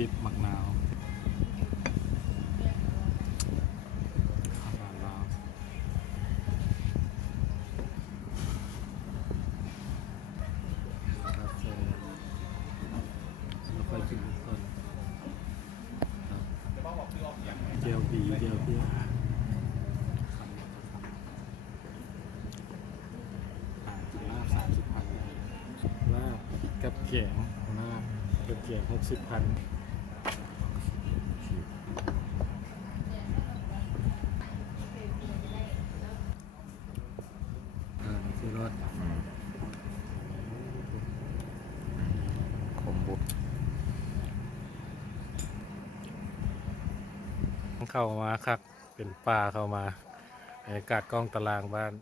ดิบหมักนาวอาหารลาวกาแฟแล้วค่อยกินทุกคนครับเจลบีเจลเบียร์ลาบ30,000ลาบกับแกงลาบกับแกง60,000คือรถขมบุกเข้ามาครับเป็นป่าเข้ามาบรรยากาศกล้องตารางบ้าน